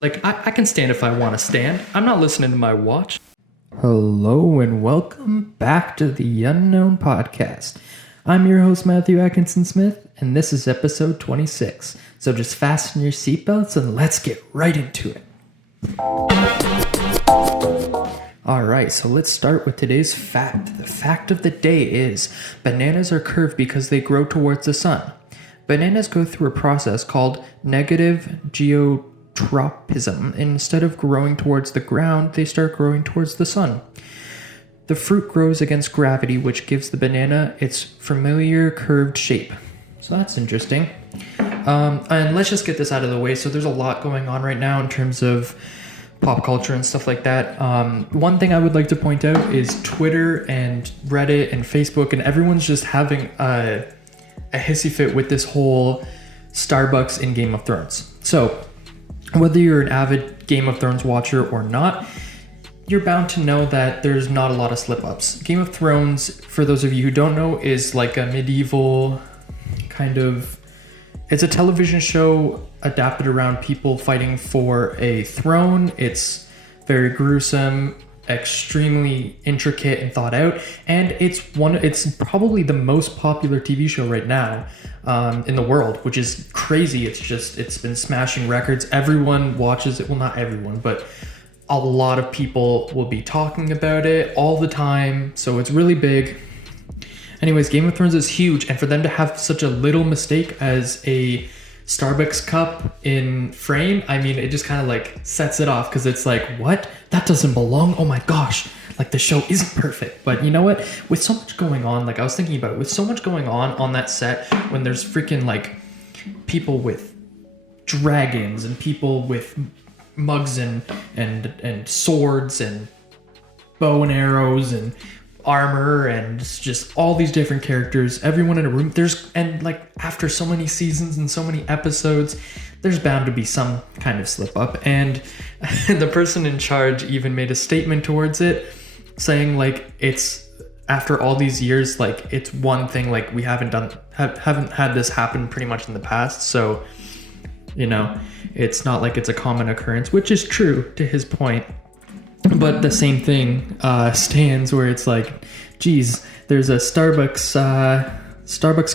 Like, I can stand if I want to stand. I'm not listening to my watch. Hello and welcome back to the Unknown Podcast. I'm your host, Matthew Atkinson-Smith, and this is episode 26. So just fasten your seatbelts and let's get right into it. Alright, so let's start with today's fact. The fact of the day is bananas are curved because they grow towards the sun. Bananas go through a process called negative geotropism. Instead of growing towards the ground, they start growing towards the sun. The fruit grows against gravity, which gives the banana its familiar curved shape. So that's interesting. And let's just get this out of the way. So there's a lot going on right now in terms of pop culture and stuff like that. One thing I would like to point out is Twitter and Reddit and Facebook, and everyone's just having a hissy fit with this whole Starbucks in Game of Thrones. So whether you're an avid Game of Thrones watcher or not, you're bound to know that there's not a lot of slip-ups. Game of Thrones, for those of you who don't know, is like a medieval kind of... It's a television show adapted around people fighting for a throne. It's very gruesome, extremely intricate and thought out, and it's probably the most popular TV show right now in the world, which is crazy. It's been smashing records. Everyone watches it. Well, not everyone, but a lot of people will be talking about it all the time, so it's really big. Anyways, Game of Thrones is huge, and for them to have such a little mistake as a Starbucks cup in frame, I mean, it just kind of like sets it off, because it's like, what? That doesn't belong? Oh my gosh, like the show isn't perfect. But you know what? With so much going on, like I was thinking about it, with so much going on that set, when there's freaking like people with dragons and people with mugs and swords and bow and arrows and armor and just all these different characters, everyone in a room, and like after so many seasons and so many episodes, there's bound to be some kind of slip up, and the person in charge even made a statement towards it saying like, it's after all these years, like it's one thing, like we haven't had this happen pretty much in the past, so you know, it's not like it's a common occurrence, which is true to his point. But the same thing stands where it's like, geez, there's a Starbucks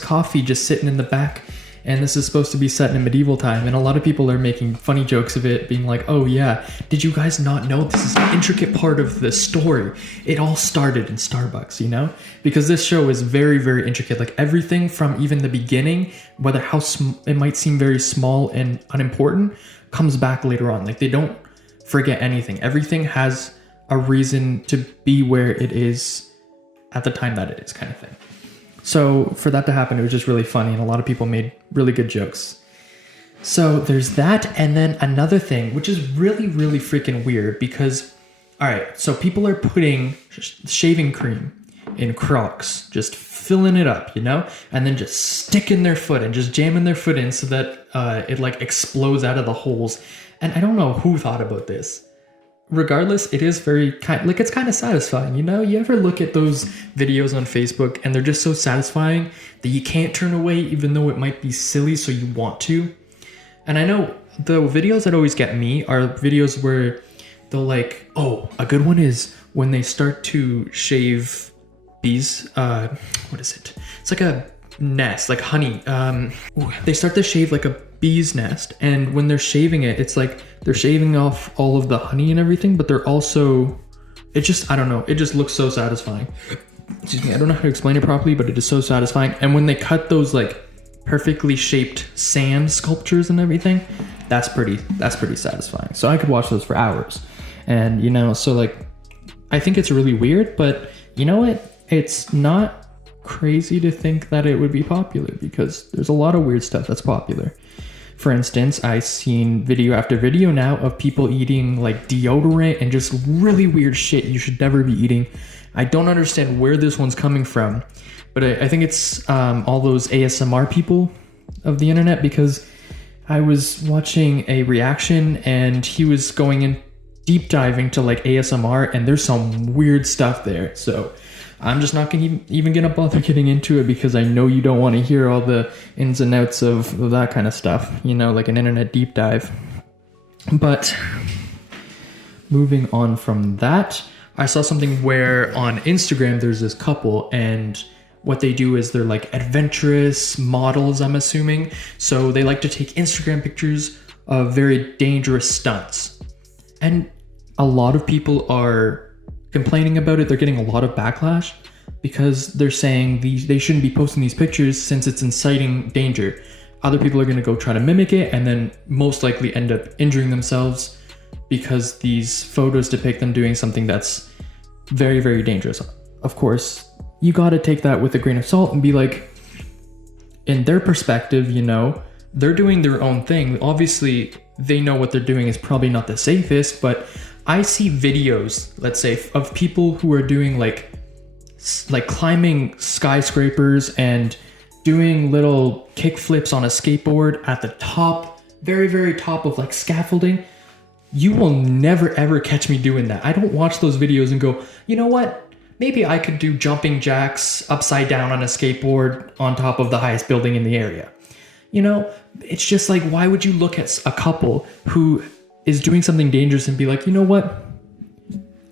coffee just sitting in the back, and this is supposed to be set in a medieval time, and a lot of people are making funny jokes of it, being like, oh yeah, did you guys not know this is an intricate part of the story? It all started in Starbucks, you know? Because this show is very, very intricate. Like everything from even the beginning, whether how it might seem very small and unimportant, comes back later on. Like they don't forget anything. Everything has a reason to be where it is at the time that it is, kind of thing. So for that to happen, it was just really funny, and a lot of people made really good jokes. So there's that, and then another thing, which is really, really freaking weird, because, all right, so people are putting shaving cream in Crocs, just filling it up, you know, and then just sticking their foot and just jamming their foot in so that it like explodes out of the holes. And I don't know who thought about this. Regardless, it is very it's kind of satisfying, you know? You ever look at those videos on Facebook and they're just so satisfying that you can't turn away even though it might be silly, so you want to? And I know the videos that always get me are videos where they'll like, oh, a good one is when they start to shave bees. What is it? It's like a nest, like honey. They start to shave like a bee's nest, and when they're shaving it, it's like they're shaving off all of the honey and everything, but they're also, I don't know, it just looks so satisfying. Excuse me, I don't know how to explain it properly, but it is so satisfying. And when they cut those like perfectly shaped sand sculptures and everything, that's pretty satisfying. So I could watch those for hours. And you know, so like I think it's really weird, but you know what, it's not crazy to think that it would be popular, because there's a lot of weird stuff that's popular. For instance, I've seen video after video now of people eating like deodorant and just really weird shit you should never be eating. I don't understand where this one's coming from, but I think it's all those ASMR people of the internet, because I was watching a reaction and he was going in deep diving to like ASMR, and there's some weird stuff there. So I'm just not even gonna bother getting into it, because I know you don't want to hear all the ins and outs of that kind of stuff, you know, like an internet deep dive. But moving on from that, I saw something where on Instagram there's this couple, and what they do is they're like adventurous models, I'm assuming. So they like to take Instagram pictures of very dangerous stunts. And a lot of people are complaining about it. They're getting a lot of backlash because they're saying they shouldn't be posting these pictures since it's inciting danger. Other people are going to go try to mimic it and then most likely end up injuring themselves because these photos depict them doing something that's very, very dangerous. Of course, you got to take that with a grain of salt and be like, in their perspective, you know, they're doing their own thing. Obviously, they know what they're doing is probably not the safest, but I see videos, let's say, of people who are doing like climbing skyscrapers and doing little kick flips on a skateboard at the top, very, very top of like scaffolding. You will never ever catch me doing that. I don't watch those videos and go, you know what? Maybe I could do jumping jacks upside down on a skateboard on top of the highest building in the area. You know, it's just like, why would you look at a couple who is doing something dangerous and be like, you know what?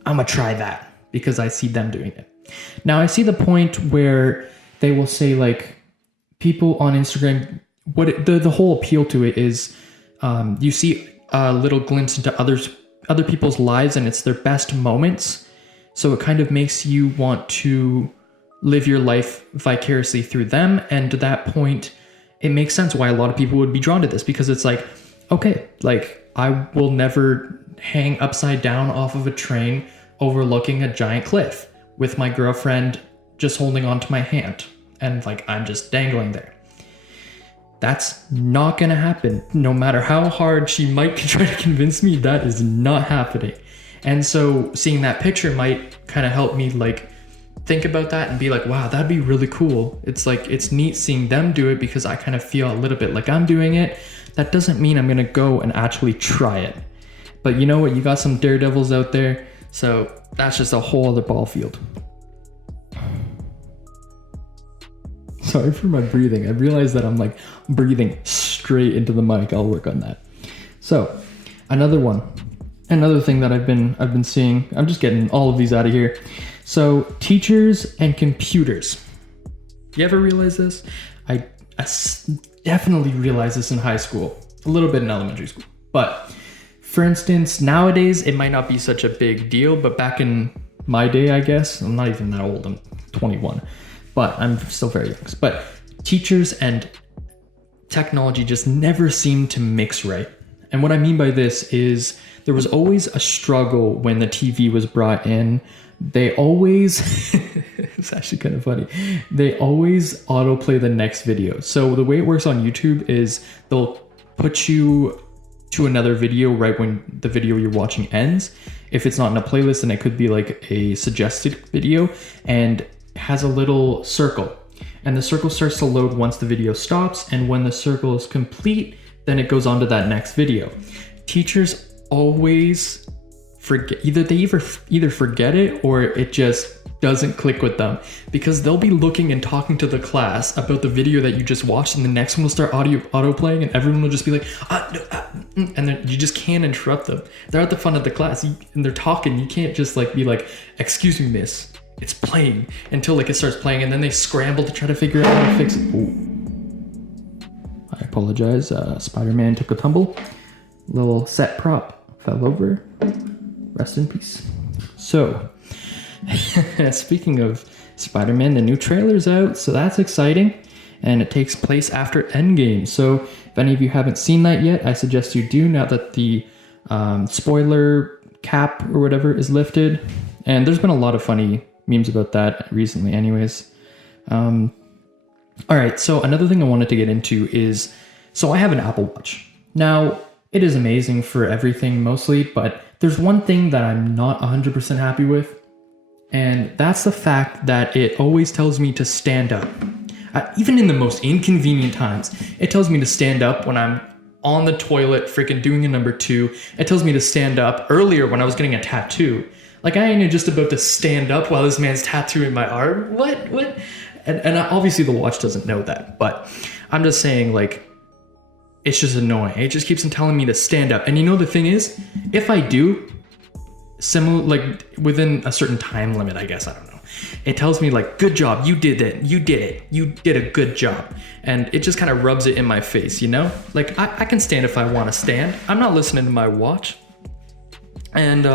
I'm gonna try that because I see them doing it. Now I see the point where they will say like, people on Instagram, the whole appeal to it is you see a little glimpse into other people's lives and it's their best moments. So it kind of makes you want to live your life vicariously through them. And to that point, it makes sense why a lot of people would be drawn to this because it's like, okay, like I will never hang upside down off of a train overlooking a giant cliff with my girlfriend just holding onto my hand. And like, I'm just dangling there. That's not gonna happen. No matter how hard she might try to convince me, that is not happening. And so seeing that picture might kind of help me like think about that and be like, wow, that'd be really cool. It's like, it's neat seeing them do it because I kind of feel a little bit like I'm doing it. That doesn't mean I'm gonna go and actually try it. But you know what? You got some daredevils out there. So that's just a whole other ball field. Sorry for my breathing. I realized that I'm like breathing straight into the mic. I'll work on that. So another thing that I've been seeing, I'm just getting all of these out of here. So teachers and computers. You ever realize this? I definitely realized this in high school, a little bit in elementary school. But for instance, nowadays it might not be such a big deal, but back in my day, I guess, I'm not even that old, I'm 21. But I'm still very young. But teachers and technology just never seem to mix right. And what I mean by this is there was always a struggle when the TV was brought in. They always, it's actually kind of funny, they always autoplay the next video. So the way it works on YouTube is they'll put you to another video right when the video you're watching ends. If it's not in a playlist, then it could be like a suggested video, and has a little circle, and the circle starts to load once the video stops, and when the circle is complete, then it goes on to that next video. Teachers always forget, either forget it or it just doesn't click with them, because they'll be looking and talking to the class about the video that you just watched, and the next one will start auto playing, and everyone will just be like, and then you just can't interrupt them. They're at the front of the class and they're talking. You can't just like be like, excuse me, miss, it's playing, until like it starts playing, and then they scramble to try to figure out how to fix it. Ooh. I apologize. Spider-Man took a tumble. Little set prop fell over. Rest in peace. So, speaking of Spider-Man, the new trailer's out, so that's exciting, and it takes place after Endgame. So, if any of you haven't seen that yet, I suggest you do now that the spoiler cap or whatever is lifted. And there's been a lot of funny memes about that recently anyways. All right, so another thing I wanted to get into is, so I have an Apple Watch. Now, it is amazing for everything mostly, but there's one thing that I'm not 100% happy with, and that's the fact that it always tells me to stand up. Even in the most inconvenient times, it tells me to stand up when I'm on the toilet freaking doing a number 2. It tells me to stand up earlier when I was getting a tattoo. Like, I ain't just about to stand up while this man's tattooing my arm. What? And obviously the watch doesn't know that, but I'm just saying, like, it's just annoying. It just keeps on telling me to stand up. And you know, the thing is, if I do, similar, like within a certain time limit, I guess, I don't know, it tells me like, good job, you did it, you did a good job. And it just kind of rubs it in my face, you know? Like, I can stand if I want to stand. I'm not listening to my watch. And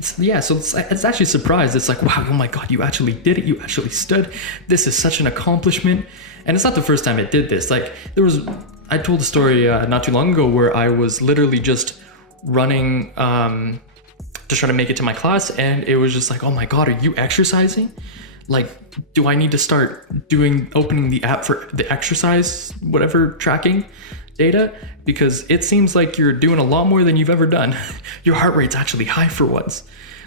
so it's actually surprised. It's like, wow, oh my God, you actually did it. You actually stood. This is such an accomplishment. And it's not the first time it did this. Like, I told a story not too long ago where I was literally just running to try to make it to my class, and it was just like, oh my God, are you exercising? Like, do I need to start opening the app for the exercise, whatever, tracking data? Because it seems like you're doing a lot more than you've ever done. Your heart rate's actually high for once.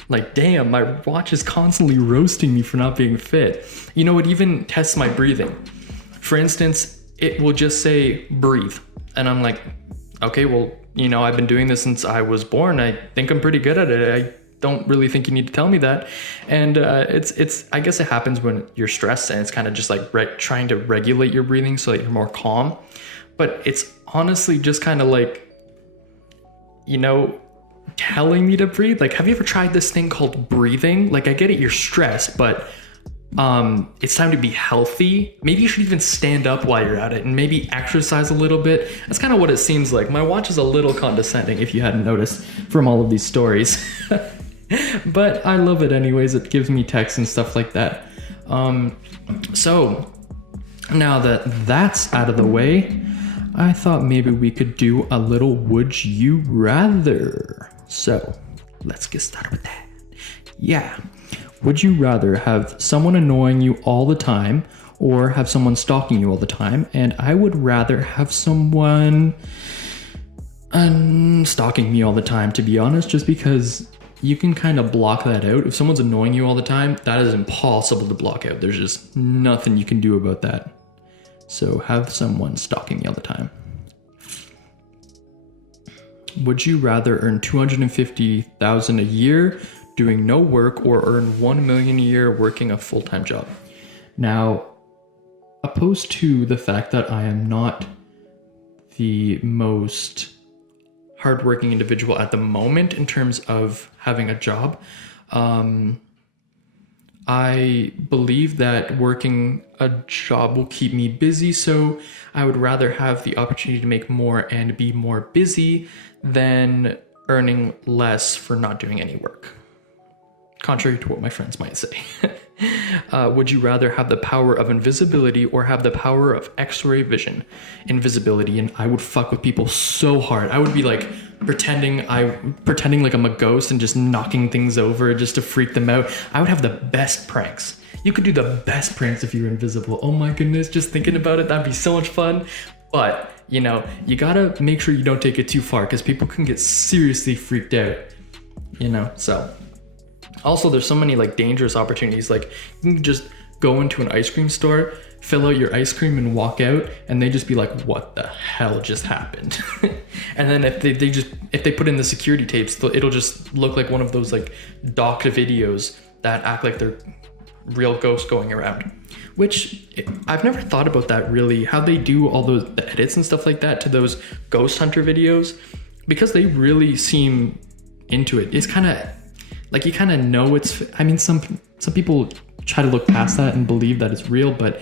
Like, damn, my watch is constantly roasting me for not being fit. You know, it even tests my breathing. For instance, it will just say breathe. And I'm like, okay, well, you know, I've been doing this since I was born. I think I'm pretty good at it. I don't really think you need to tell me that. And it's I guess it happens when you're stressed, and it's kind of just like trying to regulate your breathing so that you're more calm. But it's honestly just kind of like, you know, telling me to breathe. Like, have you ever tried this thing called breathing? Like, I get it, you're stressed, but it's time to be healthy. Maybe you should even stand up while you're at it and maybe exercise a little bit. That's kind of what it seems like. My watch is a little condescending, if you hadn't noticed from all of these stories. But I love it anyways. It gives me texts and stuff like that. So now that that's out of the way, I thought maybe we could do a little would you rather. So let's get started with that. Yeah. Would you rather have someone annoying you all the time or have someone stalking you all the time? And I would rather have someone stalking me all the time, to be honest, just because you can kind of block that out. If someone's annoying you all the time, that is impossible to block out. There's just nothing you can do about that. So have someone stalking me all the time. Would you rather earn $250,000 a year doing no work or earn $1 million a year working a full-time job? Now, opposed to the fact that I am not the most hardworking individual at the moment in terms of having a job, I believe that working a job will keep me busy, so I would rather have the opportunity to make more and be more busy than earning less for not doing any work. Contrary to what my friends might say. Would you rather have the power of invisibility or have the power of X-ray vision? Invisibility, and I would fuck with people so hard. I would be like pretending like I'm a ghost and just knocking things over just to freak them out. I would have the best pranks. You could do the best pranks if you were invisible. Oh my goodness, just thinking about it, that'd be so much fun. But, you know, you gotta make sure you don't take it too far because people can get seriously freaked out, you know, so. Also, there's so many like dangerous opportunities. Like, you can just go into an ice cream store, fill out your ice cream and walk out, and they just be like, what the hell just happened? And then if they put in the security tapes, it'll just look like one of those like docked videos that act like they're real ghosts going around. Which I've never thought about that really, how they do all the edits and stuff like that to those ghost hunter videos, because they really seem into it. It's kind of like, you kind of know I mean, some people try to look past that and believe that it's real, but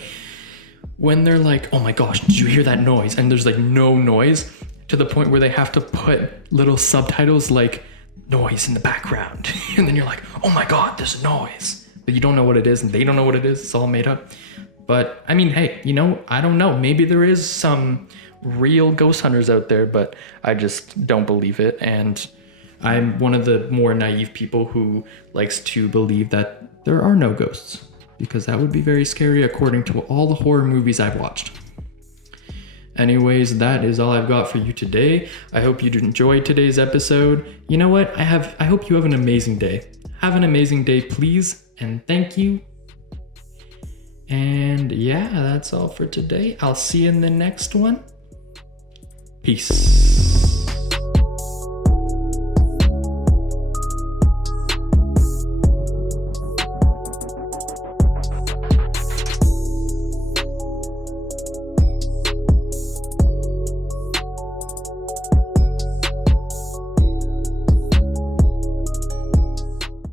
when they're like, oh my gosh, did you hear that noise? And there's like no noise, to the point where they have to put little subtitles like noise in the background. And then you're like, oh my God, there's a noise. But you don't know what it is and they don't know what it is. It's all made up. But I mean, hey, you know, I don't know. Maybe there is some real ghost hunters out there, but I just don't believe it. And I'm one of the more naive people who likes to believe that there are no ghosts, because that would be very scary according to all the horror movies I've watched. Anyways, that is all I've got for you today. I hope you enjoyed today's episode. You know what? I hope you have an amazing day. Have an amazing day, please, and thank you. And yeah, that's all for today. I'll see you in the next one. Peace.